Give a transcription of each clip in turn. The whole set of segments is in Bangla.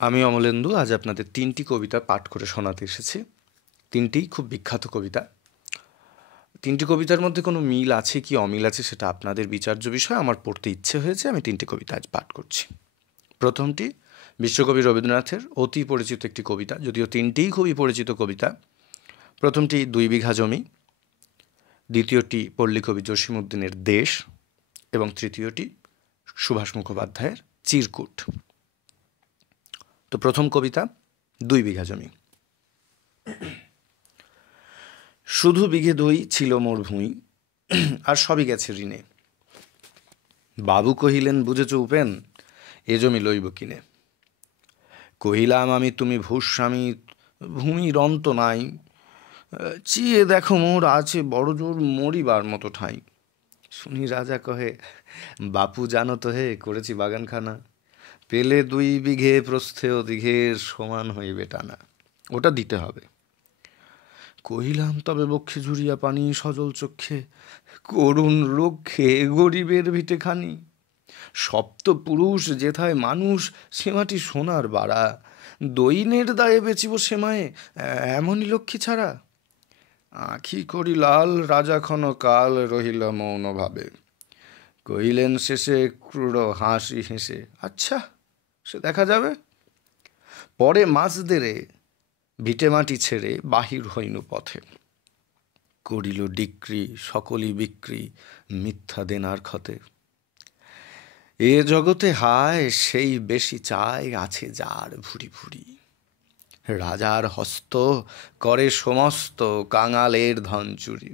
আমি অমলেন্দু আজ আপনাদের ৩টি কবিতা পাঠ করে শোনাতে এসেছি। ৩টিই খুব বিখ্যাত কবিতা। ৩টি কবিতার মধ্যে কোনো মিল আছে কি অমিল আছে সেটা আপনাদের বিচার্য বিষয়। আমার পড়তে ইচ্ছে হয়েছে, আমি ৩টি কবিতা আজ পাঠ করছি। প্রথমটি বিশ্বকবি রবীন্দ্রনাথের অতি পরিচিত একটি কবিতা, যদিও ৩টিই খুবই পরিচিত কবিতা। প্রথমটি ২ বিঘা জমি, দ্বিতীয়টি পল্লীকবি জসীমউদ্দিনের দেশ এবং তৃতীয়টি সুভাষ মুখোপাধ্যায়ের চিরকুট। তো প্রথম কবিতা ২ বিঘা জমি। শুধু বিঘে দই ছিল মোর ভুঁই, আর সবই গেছে ঋণে। বাবু কহিলেন বুঝেছ উপেন, এ জমি লইব কিনে। কহিলাম আমি তুমি ভূস্বামী, ভূমির অন্ত নাই। চেয়ে দেখো মোর আছে বড় জোর মরিবার মতো ঠাঁই। শুনি রাজা কহে বাপু জানো তো হে করেছি বাগানখানা, পেলে ২ বিঘে প্রস্থেয় দীঘের সমান হইবে টানা। ওটা দিতে হবে। কহিলাম তবে বক্ষে ঝুরিয়া পানি সজল চক্ষে, করুণ রক্ষে গরিবের ভিটে খানি। সপ্ত পুরুষ যেথায় মানুষ, সেমাটি সোনার বাড়া। দৈনের দায়ে বেচিব সেমায়ে এমনই লক্ষ্মী ছাড়া। আঁখি করি লাল রাজা ক্ষণ কাল রহিল মৌন ভাবে। কহিলেন শেষে ক্রূর হাসি হেসে, আচ্ছা সে দেখা যাবে। পরে মাছ দেরে ভিটে মাটি ছেড়ে বাহির হইনু পথে। করিল ডিক্রি সকলই বিক্রি মিথ্যা দেনার ক্ষতে। এ জগতে হায় সেই বেশি চায় আছে যার ভুরি ভুরি। রাজার হস্ত করে সমস্ত কাঙালের ধন চুরি।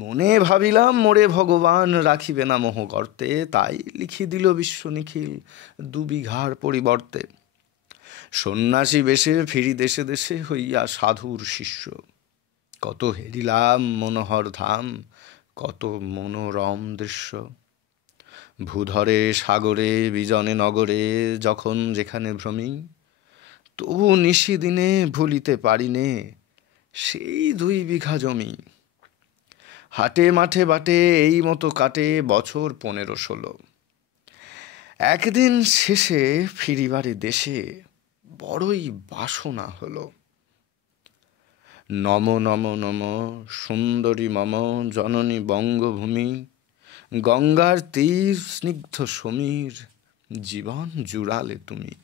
মনে ভাবিলাম মোরে ভগবান রাখিবে না মোহ গর্তে, তাই লিখি দিল বিশ্ব নিখিল ২ বিঘার পরিবর্তে। সন্ন্যাসী বেশে ফিরি দেশে দেশে হইয়া সাধুর শিষ্য। কত হেরিলাম মনোহর ধাম, কত মনোরম দৃশ্য। ভূধরে সাগরে বিজনে নগরে যখন যেখানে ভ্রমি, তবু নিশি দিনে ভুলিতে পারিনে সেই ২ বিঘা জমি। হাটে মাঠে বাটে এই মতো কাটে বছর ১৫-১৬। একদিন শেষে ফিরিবারে দেশে বড়ই বাসনা হলো। নম নম নম সুন্দরী মম জননী বঙ্গভূমি, গঙ্গার তীর স্নিগ্ধ সমীর জীবন জুড়ালে তুমি।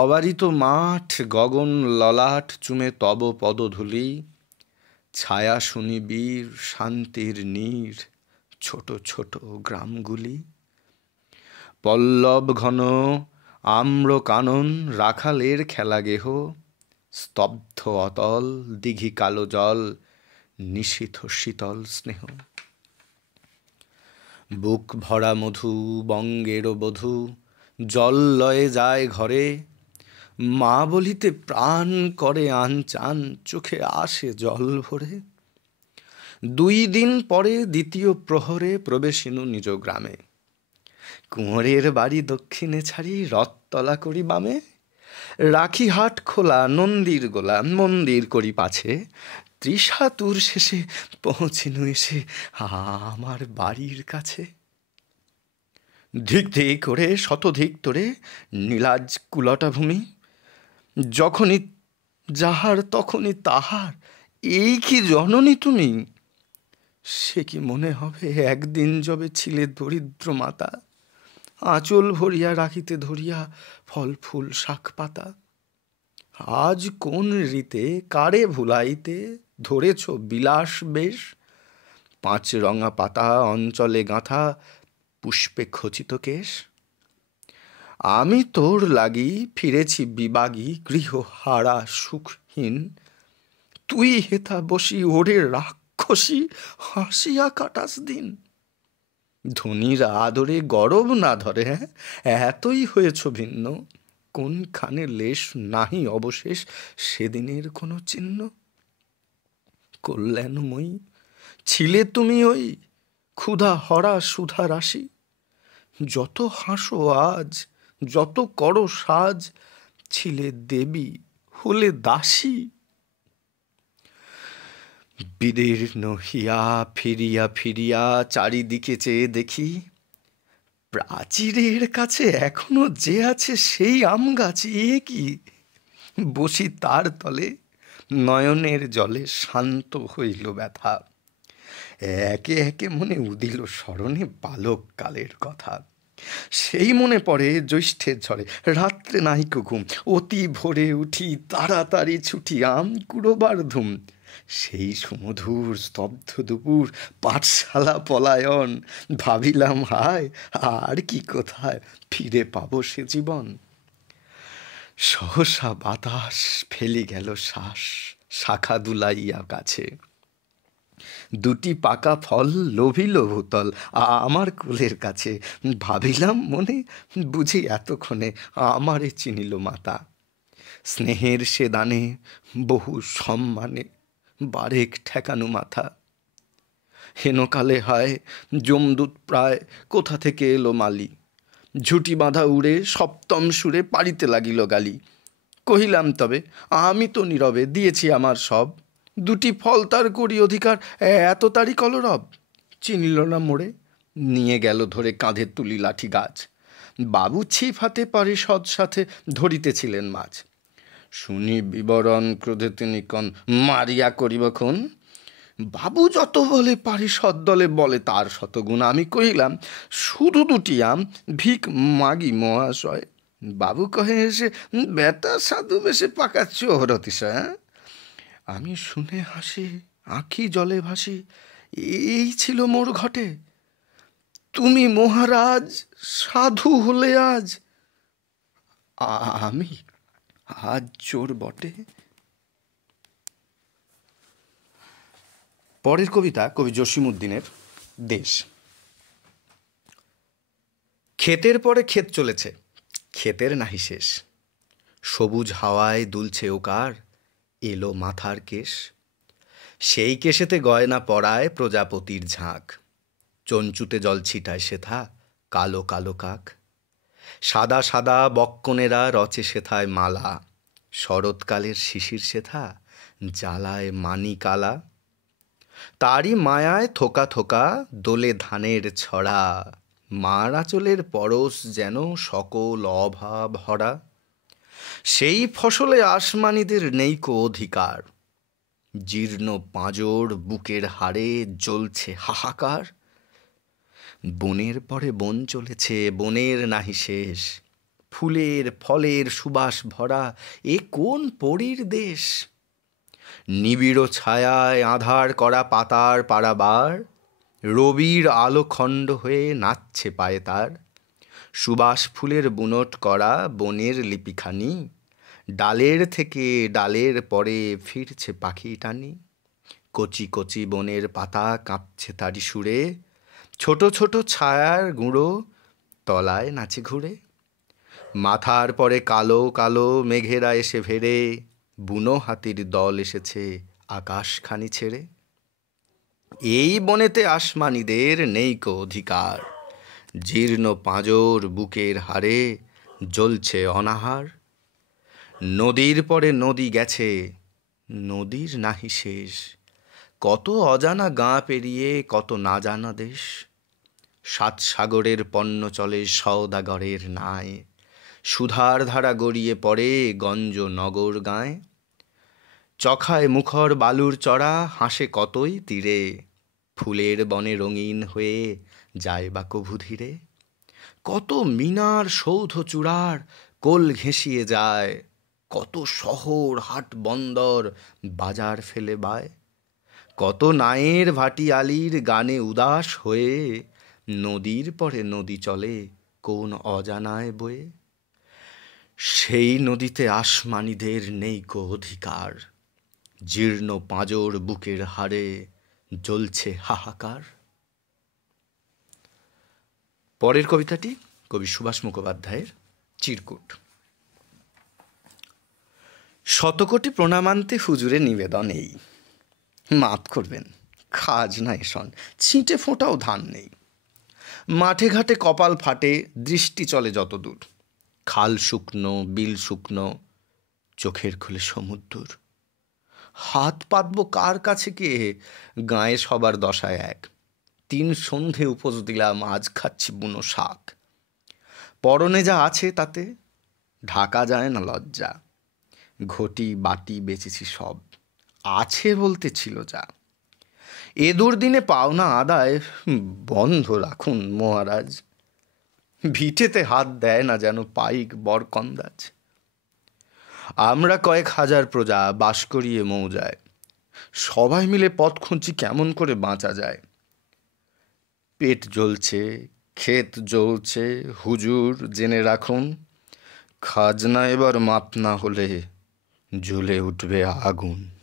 অবারিত মাঠ গগন ললাট চুমে তব পদধূলি, ছায়া শুনি বীর শান্তির নীর ছোট ছোট গ্রামগুলি। পল্লব ঘন আম্র কানন রাখালের খেলা গেহ, স্তব্ধ অতল দিঘি কালো জল নিশীথ শীতল স্নেহ। বুক ভরা মধু বঙ্গের বধূ জল লয়ে যায় ঘরে, মা বলিতে প্রাণ করে আনচান চোখে আসে জল ভরে। ২ দিন পরে দ্বিতীয় প্রহরে প্রবেশিনু নিজ গ্রামে। কুঁয়রের বাড়ি দক্ষিণে ছাড়ি রথতলা করি বামে। রাখি হাট খোলা নন্দীর গোলা মন্দির করি পাছে, ত্রিশাতুর শেষে পৌঁছিনু এসে আমার বাড়ির কাছে। ধিক ধিক করে শতধিক তোরে নীলাজ কুলটা ভূমি, যখনই যাহার তখনই তাহার এই কি জননী তুমি। সে কি মনে হবে একদিন যবে ছিলে দরিদ্র মাতা, আঁচল ভরিয়া রাখিতে ধরিয়া ফল ফুল শাক পাতা। আজ কোন রীতে কারে ভুলাইতে ধরেছ বিলাস বেশ, ৫ রঙা পাতা অঞ্চলে গাঁথা পুষ্পে খচিত কেশ। আমি তোর লাগি ফিরেছি বিবাগী গৃহহারা সুখহীন, তুই হেথা বসি ওরে রাক্ষসী হাসিয়া কাটাস দিন। ধনীর আদরে গরব না ধরে, হ্যাঁ এতই হয়েছ ভিন্ন, কোনখানে লেশ নাহি অবশেষ সেদিনের কোনো চিহ্ন। কল্যাণময়ী ছিলে তুমি ওই ক্ষুধা হরা সুধা রাশি, যত হাসো আজ যত করো সাজ ছিলে দেবী হলে দাসী। বিদীর্ণ হিয়া ফিরিয়া ফিরিয়া চারিদিকে চেয়ে দেখি, প্রাচীরের কাছে এখনো যে আছে সেই আম গাছ, এ কি! বসি তার তলে, নয়নের জলে শান্ত হইল ব্যথা। একে একে মনে উদিল স্মরণে বালক কালের কথা। সেই মনে পড়ে জ্যৈষ্ঠের ঝড়ে, রাত্রে নাহিক ঘুম, অতি ভোরে উঠি তাড়াতাড়ি ছুটি আম কুড়োবার ধুম। সেই সুমধুর স্তব্ধ দুপুর, পাঠশালা পলায়ন, ভাবিলাম হায় আর কি কোথায় ফিরে পাবো সে জীবন। সহসা বাতাস ফেলি গেল শ্বাস, শাখা দুলাইয়া কাছে। দুটি পাকা ফল লোভিল ভূতল আমার কোলের কাছে। ভাবিলাম মনে, বুঝি এতক্ষণে আমারে চিনিল মাতা। স্নেহের সে দানে বহু সম্মানে বারেক ঠেকানো মাথা। হেনকালে হায় যমদূত প্রায় কোথা থেকে এলো মালি। ঝুটি বাঁধা উড়ে সপ্তম সুরে পাড়িতে লাগিল গালি। কহিলাম তবে আমি তো নীরবে দিয়েছি আমার সব, দুটি ফল তার করি অধিকার, এত তারি কলরব। চিনিল না মোড়ে, নিয়ে গেল ধরে কাঁধে তুলি লাঠি গাছ। বাবু ছিপ হাতে পারিষদ সাথে ধরিতেছিলেন মাছ। শুনি বিবরণ ক্রোধে তিনি কন, মারিয়া করিব খুন। বাবু যত বলে পারিষদ দলে বলে তার শতগুণ। আমি কহিলাম শুধু দুটি আম, ভিক মাগি মহাশয়। বাবু কহে এসে, বেটা সাধু বেশে পাকাচ্ছ অতিশয়। আমি শুনে হাসি, আঁখি জলে ভাসি, এই ছিল মোর ঘটে। তুমি মহারাজ সাধু হলে আজ, আমি আজ চোর বটে। পরের কবিতা কবি জসিমউদ্দিনের, দেশ। ক্ষেতের পরে ক্ষেত চলেছে, ক্ষেতের নাহি শেষ। সবুজ হাওয়ায় দুলছে ওকার, এলো মাথার কেশ। সেই কেশেতে গয়না পরায় প্রজাপতির ঝাঁক। চঞ্চুতে জল ছিটায় সেথা কালো কালো কাক। সাদা সাদা বক্কনেরা রচে সেথায় মালা। শরৎকালের শিশির সেথা জ্বালায় মানি কালা। তারই মায়ায় থোকা থোকা দোলে ধানের ছড়া। মার আঁচলের পরশ যেন সকল অভাব ভরা। সেই ফসলে আসমানীদের নেইকো অধিকার। জীর্ণ পাঁজর বুকের হাড়ে জ্বলছে হাহাকার। বনের পরে বন চলেছে, বনের নাহি শেষ। ফুলের ফলের সুবাস ভরা, এ কোন পরীর দেশ। নিবিড় ছায়ায় আঁধার করা পাতার পাড়াবার। রবির আলো খণ্ড হয়ে নাচছে পায়ে তার। সুবাস ফুলের বুনট করা বনের লিপিখানি। ডালের থেকে ডালের পরে ফিরছে পাখি টানি। কচি কচি বনের পাতা কাঁপছে তারি সুরে। ছোট ছোট ছায়ার গুঁড়ো তলায় নাচে ঘুরে। মাথার পরে কালো কালো মেঘেরা এসে ভেড়ে। বুনো হাতির দল এসেছে আকাশখানি ছেড়ে। এই বনেতে আসমানীদের নেইকো অধিকার। জীর্ণ পাঁজর বুকের হাড়ে জ্বলছে অনাহার। নদীর পরে নদী গেছে, নদীর নাহি শেষ। কত অজানা গাঁ পেরিয়ে কত না জানা দেশ। সাত সাগরের পণ্য চলে সওদাগরের নাই। সুধার ধারা গড়িয়ে পড়ে গঞ্জ নগর গাঁয়ে। চখায় মুখর বালুর চড়া হাসে কতই তীরে। ফুলের বনে রঙিন হয়ে যায় বা কভু ধীরে। কত মিনার সৌধ চূড়ার কোল ঘেঁষিয়ে যায়। কত শহর হাট বন্দর বাজার ফেলে বায়। কত নায়ের ভাটিয়ালির গানে উদাস হয়ে। নদীর পরে নদী চলে কোন অজানায় বয়ে। সেই নদীতে আসমানীদের নেইকো অধিকার। জীর্ণ পাঁজর বুকের হাড়ে জ্বলছে হাহাকার। পরের কবিতাটি কবি সুভাষ মুখোপাধ্যায়ের, চিরকুট। শতকোটি প্রণামান্তে হুজুরে নিবেদন এই। মাপ করবেন, খাজ নাই শন, ছিটে ফোঁটাও ধান নেই। মাঠে ঘাটে কপাল ফাটে, দৃষ্টি চলে যত দূর। খাল শুকনো, বিল শুকনো, চোখের খুলে সমুদ্র। হাত পাতব কার কাছে কে, গায়ে সবার দশায় এক। 3 সন্ধে উপোস দিলাম, আজ খাচ্ছি বুনো শাক। পরনে যা আছে তাতে ঢাকা যায় না লজ্জা। ঘটি বাটি বেচেছি সব, আছে বলতে ছিল যা। এ দুর্দিনে পাওনা আদায় বন্ধ রাখুন মহারাজ। ভিটেতে হাত দেয় না যেন পাইক বরকন্দাজ। আমরা কয়েক হাজার প্রজা বাস করিয়ে মৌজায়, সবাই মিলে পথ খুঁজছি কেমন করে বাঁচা যায়। পেট জ্বলছে, ক্ষেত জ্বলছে, হুজুর জেনে রাখুন, খাজনা এবার মাপ না হলে জ্বলে উঠবে আগুন।